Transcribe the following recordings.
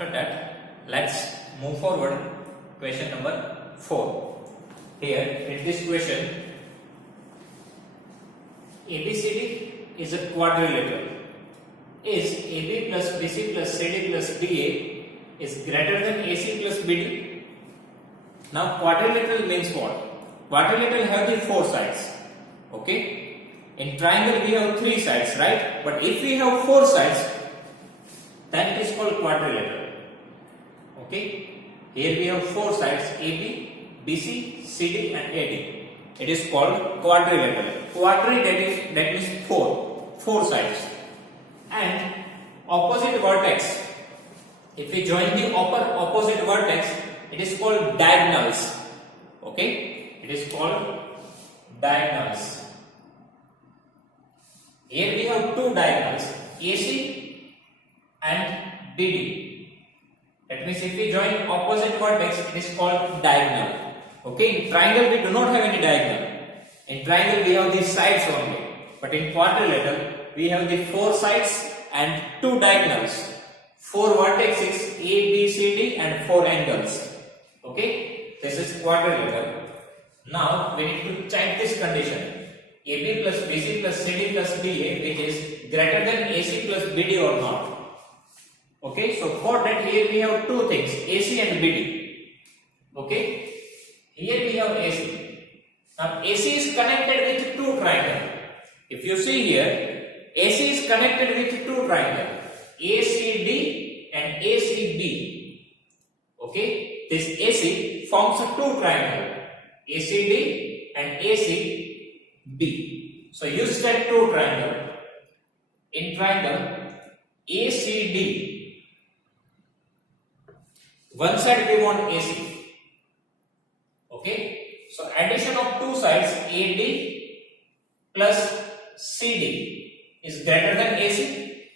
After that, let's move forward. Question number 4. Here, in this question, ABCD is a quadrilateral. Is AB plus BC plus CD plus DA is greater than AC plus BD? Now, quadrilateral means what? Quadrilateral have the 4 sides. Okay? In triangle, we have 3 sides, right? But if we have 4 sides, then it is called quadrilateral. Okay? Here we have 4 sides, AB, BC, CD and AD. It is called quadrilateral. Quadri, that means 4 sides. And opposite vertex, if we join the opposite vertex, it is called diagonals. Okay? It is called diagonals. Here we have 2 diagonals, AC and BD. That means if we join opposite vertex, it is called diagonal. Okay? In triangle, we do not have any diagonal. In triangle, we have these sides only. But in quadrilateral, we have the 4 sides and 2 diagonals, 4 vertices A, B, C, D and 4 angles. Okay? This is quadrilateral. Now we need to check this condition. AB plus BC plus CD plus DA, which is greater than AC plus BD or not. Okay? So for that, here we have 2 things, AC and BD. Okay? Here we have AC. Now AC is connected with 2 triangles. If you see here, AC is connected with 2 triangles, ACD and ACB. Okay, this AC forms a 2 triangle, ACD and ACB. So use that 2 triangle. In triangle ACD, one side we want AC. Okay, so addition of 2 sides AD plus CD is greater than AC.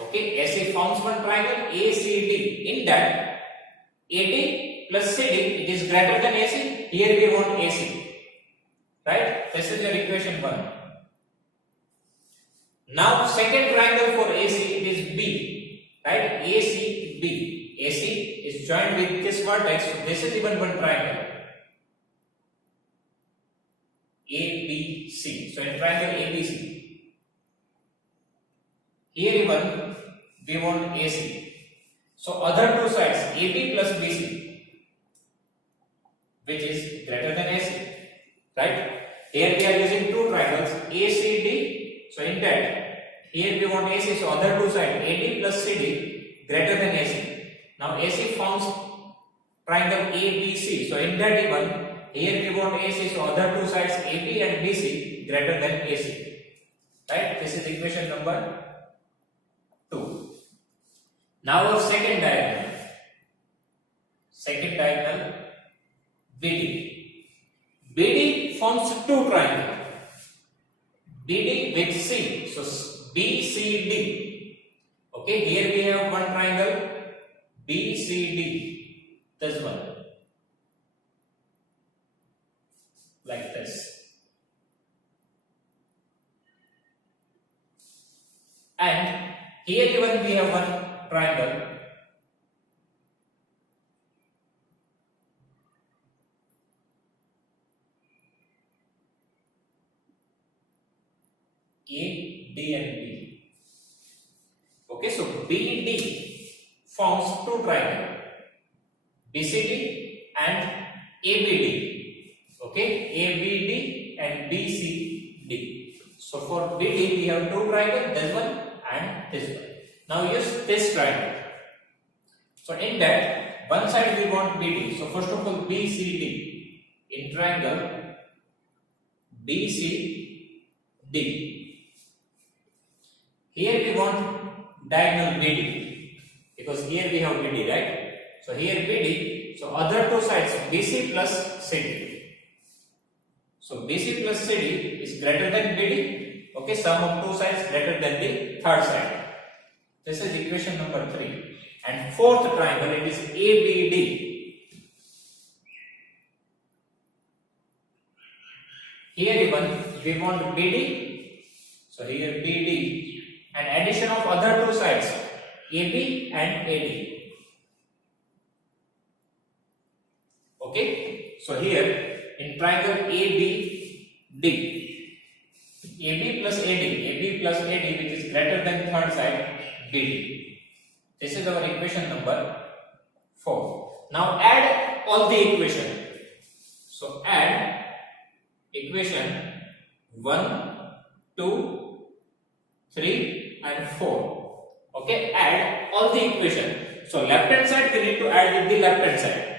Okay, AC forms one triangle ACD. In that, AD plus CD, it is greater than AC. Here we want AC. Right? This is your equation 1. Now, second triangle for AC, it is B. Right? ACB. AC is joined with this vertex. So this is even one triangle. ABC. So in triangle ABC. Here even we want AC. So other 2 sides AB plus BC, which is greater than AC. Right? Here we are using 2 triangles ACD. So in that, here we want AC. So other 2 sides AD plus CD greater than AC. Now AC forms triangle ABC. So in that even, here we want AC. So other 2 sides AB and BC greater than AC. Right? This is equation number 2. Now our second diagonal. Second diagonal BD. BD forms 2 triangles. BD with C. So BCD. Okay, here we have one triangle BCD. This one. Like this. And here even we have one triangle A, D and B. Okay, so BD forms 2 triangles BCD and ABD. Okay, ABD and BCD. So for BD we have 2 triangles, this one and this one. Now use this triangle. So in that, one side we want BD. So first of all BCD. In triangle BCD. Here we want diagonal BD. Because here we have BD, right? So here BD. So other 2 sides BC plus CD. So BC plus CD is greater than BD. Okay, sum of 2 sides greater than the third side. This is equation number 3. And fourth triangle, it is ABD. Here even we want BD. So here BD and addition of other 2 sides AB and AD. Okay, so here in triangle ABD, AB plus AD which is greater than third side BD. This is our equation number 4. Now add all the equation. So add equation 1, 2, 3 and 4. Okay, add all the equation. So left hand side we need to add with the left hand side.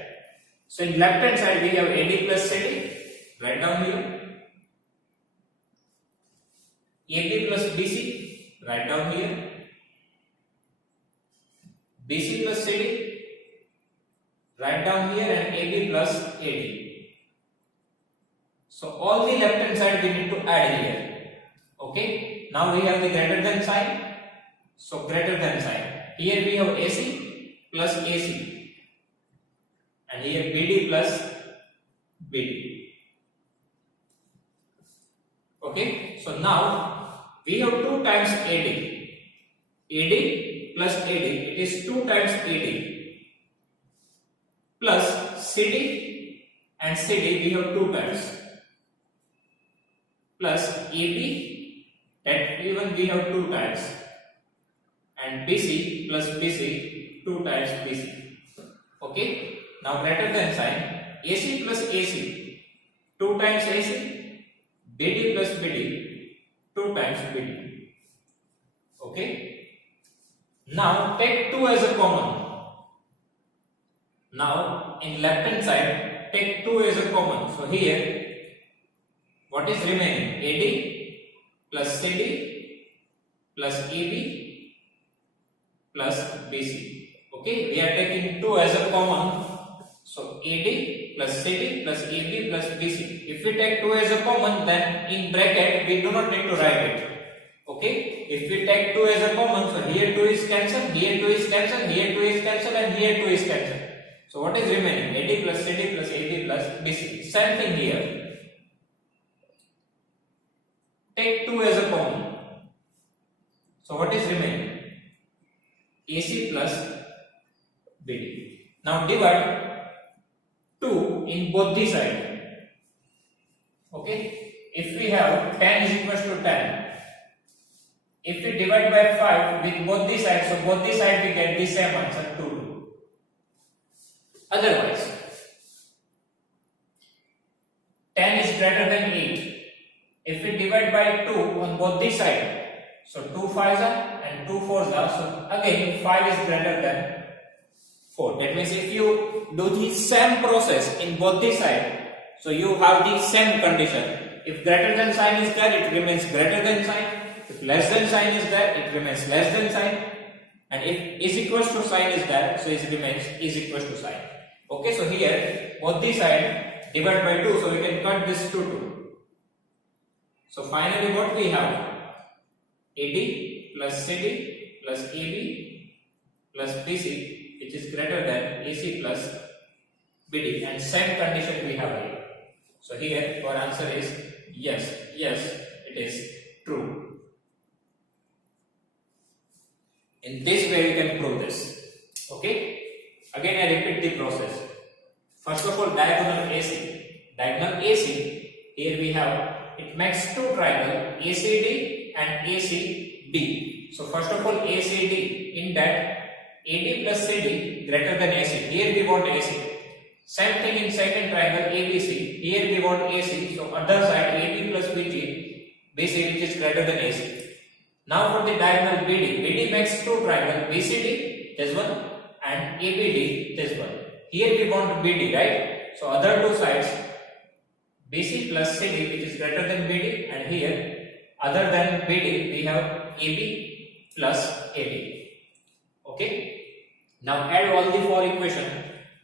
So in left hand side we have AD plus CD, write down here. AB plus BC, write down here. BC plus CD, write down here, and AB plus AD. So all the left hand side we need to add here. Okay, now we have the greater than sign. So greater than sign. Here we have AC plus AC, and here BD plus BD. Okay, so now we have 2 times AD. AD plus AD, it is 2 times AD plus CD, and CD we have 2 times, plus AB, that even we have 2 times, and BC plus BC 2 times BC. Okay, now greater than sign, AC plus AC 2 times AC, BD plus BD 2 times BD. Okay, now take 2 as a common. Now in left hand side take 2 as a common. So here what is remaining? AD plus CD plus AB plus BC. Okay, we are taking 2 as a common. So AD plus CD plus AB plus BC. If we take 2 as a common, then in bracket we do not need to write it. Okay, if we take 2 as a common, so here 2 is cancelled, here 2 is cancelled, here 2 is cancelled, and here 2 is cancelled. So what is remaining? AD plus CD plus AB plus BC. Same thing here. Take 2 as a common. So what is remaining? AC plus BD. Now divide 2 in both the sides. Okay, if we have 10 is equals to 10. If we divide by 5 with both the sides, so both the sides we get the same answer 2. Otherwise, 10 is greater than 8. If we divide by 2 on both the sides, so 2 5s are and 2 4s are, so again 5 is greater than 4. That means if you do the same process in both the sides, so you have the same condition. If greater than sign is there, it remains greater than sign. If less than sign is there, it remains less than sign. And if is equals to sign is there, so it remains is equals to sign. Okay, so here both the side divide by 2, so we can cut this to 2. So finally what we have? AD plus CD plus AB plus BC, which is greater than AC plus BD, and same condition we have here. So here our answer is yes, it is true. In this way we can prove this. Okay, again I repeat the process. First of all, diagonal AC. Diagonal AC, here we have, it makes 2 triangles, ACD and ACD. So first of all, ACD, in that AD plus CD greater than AC. Here we want AC. Same thing in second triangle ABC. Here we want AC. So other side AB plus BC, which is greater than AC. Now for the diagonal BD. BD makes 2 triangles, BCD, this one, and ABD, this one. Here we want BD, right? So other 2 sides, BC plus CD, which is greater than BD, and here other than BD we have AB plus AD. Okay. Now add all the 4 equations.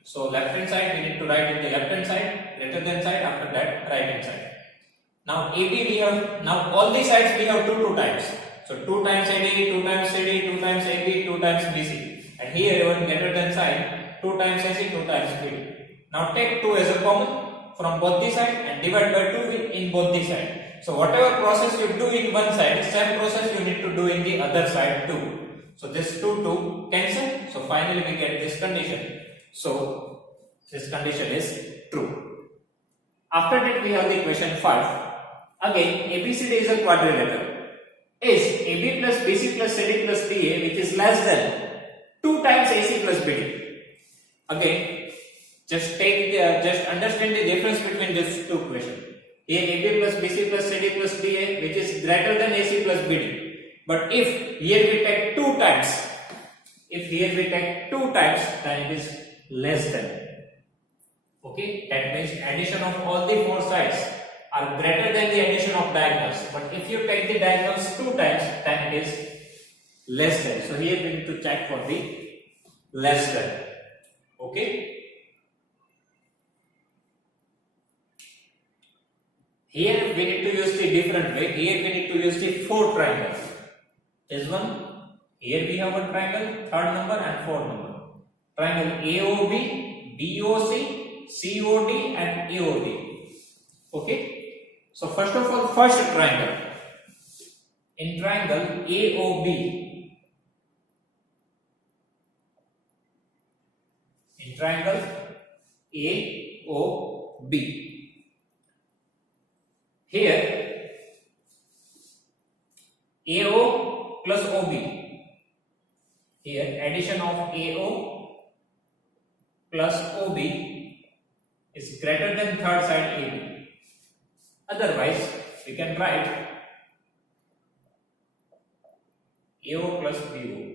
So left hand side we need to write in the left hand side, greater than side, after that right hand side. Now AB we have, now all the sides we have 2 times. So 2 times AD, 2 times CD, 2 times AB, 2 times BC. And here even greater than sign, 2 times AC, 2 times BD. Now take 2 as a common from both the sides and divide by 2 in both the sides. So whatever process you do in one side, same process you need to do in the other side too. So this 2 cancel. So finally we get this condition. So this condition is true. After that we have the question 5. Again, ABCD is a quadrilateral. Is AB plus BC plus CD plus DA which is less than 2 times AC plus BD? Again, just understand the difference between these two questions. Here AB plus BC plus CD plus DA which is greater than AC plus BD. But if here we take 2 times, then it is less than. Okay, that means addition of all the 4 sides are greater than the addition of diagonals. But if you take the diagonals 2 times, then it is less than. So here we need to check for the less than. Okay. Here we need to use the different way. Here we need to use the 4 triangles. This one. Here we have one triangle, 3rd number and 4th number. Triangle AOB, BOC, COD and AOD. Okay. So first of all, first triangle. In triangle AOB, here AO plus OB. Here addition of AO plus OB is greater than 3rd side AB. Otherwise, we can write AO plus BO.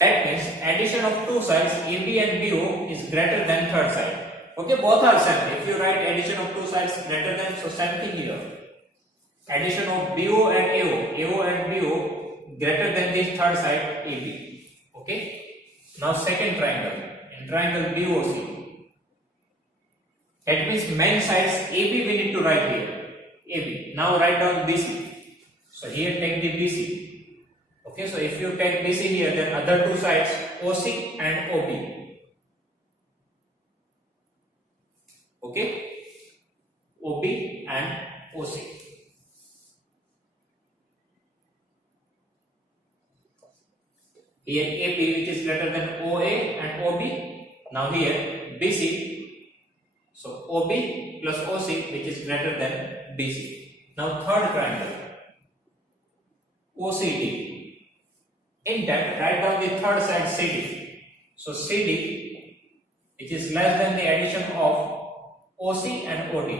That means addition of 2 sides AB and BO is greater than 3rd side. Okay, both are same. If you write addition of 2 sides greater than, so same thing here. Addition of BO and AO and BO greater than the 3rd side AB. Okay. Now second triangle. In triangle BOC. That means main sides AB we need to write here. AB. Now write down BC. So here take the BC. Okay, so if you take BC here, then other 2 sides OC and OB. Okay, OB and OC. Here AP which is greater than OA and OB. Now here BC. So OB plus OC which is greater than BC. Now third triangle OCD. In that, write down the third side CD. So CD which is less than the addition of OC and OD.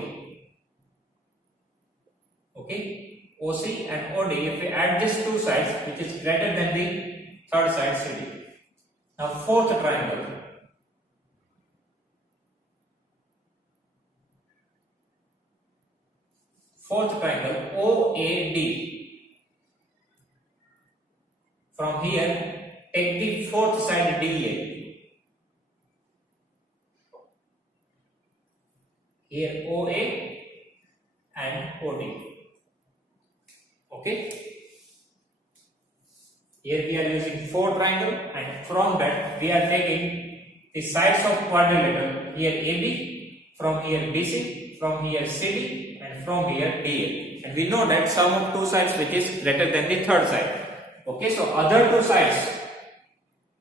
Okay, OC and OD. If we add these 2 sides, which is greater than the third side CD. Now fourth triangle. Fourth triangle OAD. From here, take the fourth side DA. Here OA and OD. Okay. Here we are using 4 triangle, and from that we are taking the sides of quadrilateral. Here AB, from here BC, from here CD, and from here DA. And we know that sum of 2 sides which is greater than the third side. Okay, so other 2 sides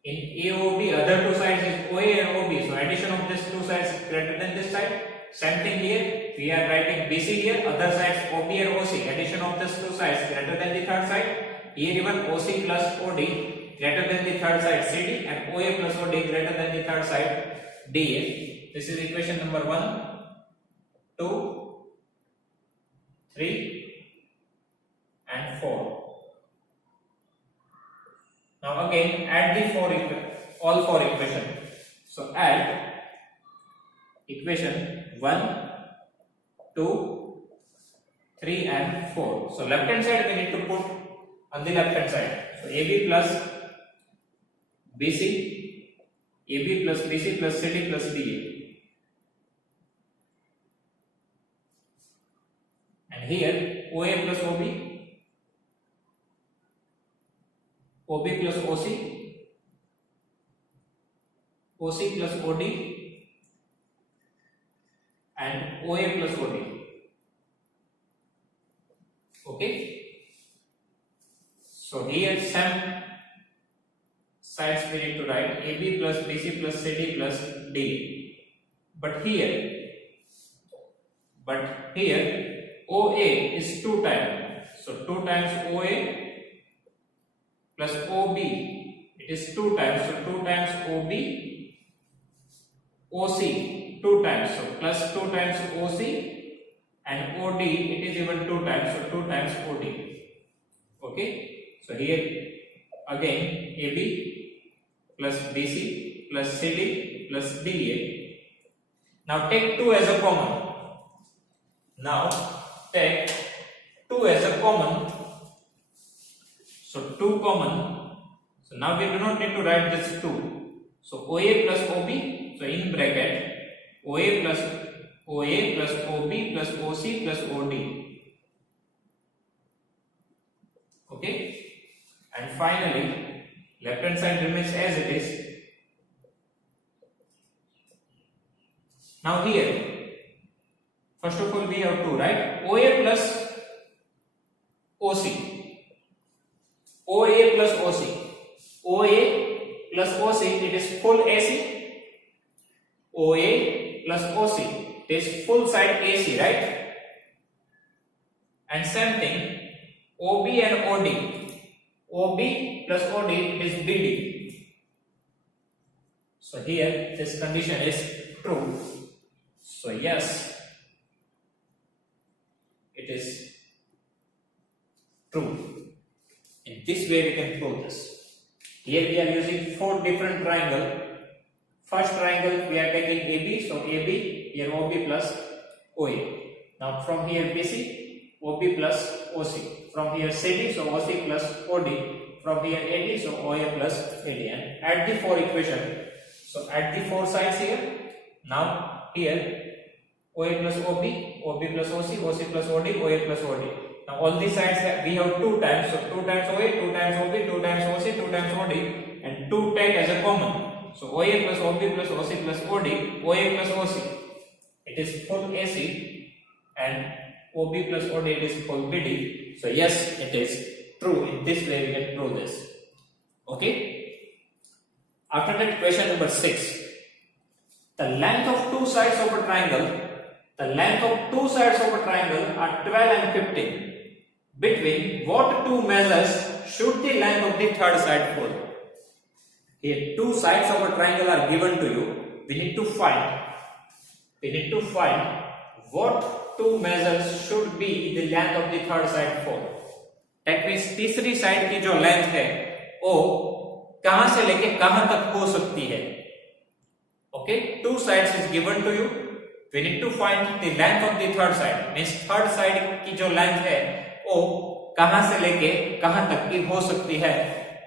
in AOB, other 2 sides is OA and OB. So addition of these 2 sides is greater than this side. Same thing here, we are writing BC here, other sides OB and OC. Addition of these 2 sides greater than the third side. Here even OC plus OD greater than the third side CD, and OA plus OD greater than the third side DA. This is equation number 1, 2, 3 and 4. Now again add the all 4 equations. So add equation 1, 2, 3 and 4. So left hand side we need to put on the left hand side. So AB plus BC, AB plus BC plus CD plus DA. And here OA plus OB, OB plus OC, OC plus OD and OA plus OD. Okay. So here some sides we need to write AB plus BC plus CD plus D. but here OA is 2 times. So 2 times OA plus OB, it is 2 times. So 2 times OB, OC 2 times. So plus 2 times OC, and OD it is even 2 times. So 2 times OD. Okay. So here again AB plus BC plus CD plus DA. Now take 2 as a common. So 2 common. So now we do not need to write this 2. So OA plus OB. So in bracket OA plus OB plus OC plus OD. Okay. And finally, left hand side remains as it is. Now here, first of all we have to write OA plus OC. OA plus OC. OA plus OC, it is full AC. OA plus OC, it is full side AC, right? And same thing, OB and OD. OB plus OD, it is BD. So here this condition is true. So yes, it is true. In this way we can prove this. Here we are using 4 different triangles. First triangle we are taking AB, so AB, here OB plus OA. Now from here BC, OB plus OC. From here CD, so OC plus OD. From here AD, so OA plus AD. And add the 4 equations. So add the 4 sides here. Now here OA plus OB, OB plus OC, OC plus OD, OA plus OD. Now all these sides we have 2 times. So 2 times OA, 2 times OB, 2 times OC, 2 times OD, and 2 take as a common. So OA plus OB plus OC plus OD, OA plus OC, it is full AC, and OB plus OD, it is full BD. So yes, it is true. In this way we can prove this. Okay. After that, question number 6. The length of 2 sides of a triangle. The length of 2 sides of a triangle are 12 and 15. Between what 2 measures should the length of the third side fall? Here 2 sides of a triangle are given to you. We need to find what 2 measures should be the length of the third side fall. That means तीसरी side की जो length है वो कहां से लेके कहां तक हो सकती है. Okay, 2 sides is given to you. We need to find the length of the third side. Means third side की जो length है वो कहां से लेके कहां तक की हो सकती है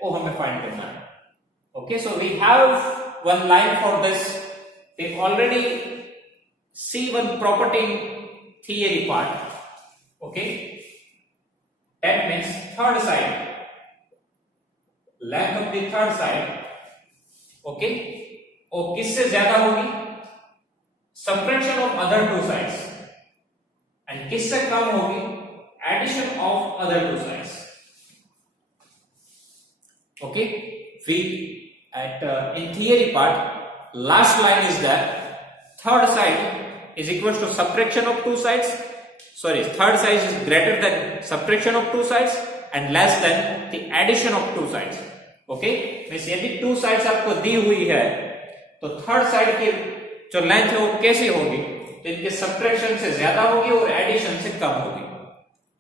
वो हमें find करना है. Okay, so we have one line for this. We already see one property in theory part. Okay, that means third side, length of the third side. Okay, और किससे ज्यादा होगी? Subtraction of other 2 sides. And किससे कम होगी? Addition of other 2 sides. Okay, we in theory part, last line is that third side is equal to subtraction of 2 sides. Sorry, third side is greater than subtraction of 2 sides and less than the addition of 2 sides. Okay, means यदि 2 sides आपको दी हुई है तो third side की जो length है वो कैसी होगी? तो इनके सब्ट्रैक्शन से ज्यादा होगी और एडिशन से कम होगी.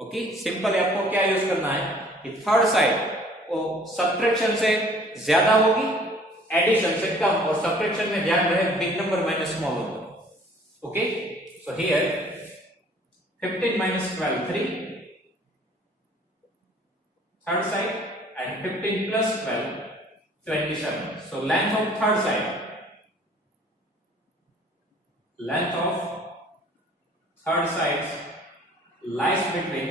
ओके, सिंपल है. आपको क्या यूज करना है कि थर्ड साइड वो सब्ट्रैक्शन से ज्यादा होगी, एडिशन से कम, और सब्ट्रैक्शन में ध्यान रहे big number minus small number. Okay, so here 15 minus 12 3 third side, and 15 plus 12 27. So length of third side lies between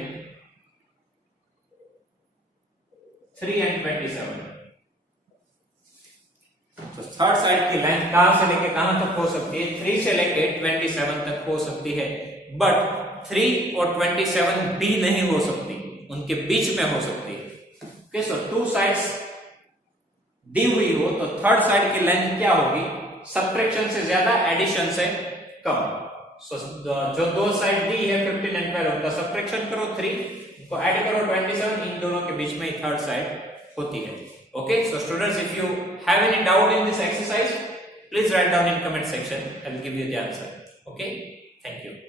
3 and 27. तो थर्ड साइड की लेंथ कहां से लेके कहां तक हो सकती है? 3 से लेके 27 तक हो सकती है. बट 3 और 27 भी नहीं हो सकती, उनके बीच में हो सकती है. ओके, सो 2 साइड्स दी हुई हो तो थर्ड साइड की लेंथ क्या होगी? सब्ट्रैक्शन से ज्यादा, एडिशन से कम। सो जो दो साइड दी है 15 एंड 12 उनका सब्ट्रैक्शन करो 3, तो ऐड करो 27, इन दोनों के बीच में थर्ड साइड होती है। Okay, so students, if you have any doubt in this exercise, please write down in comment section. I will give you the answer. Okay, thank you.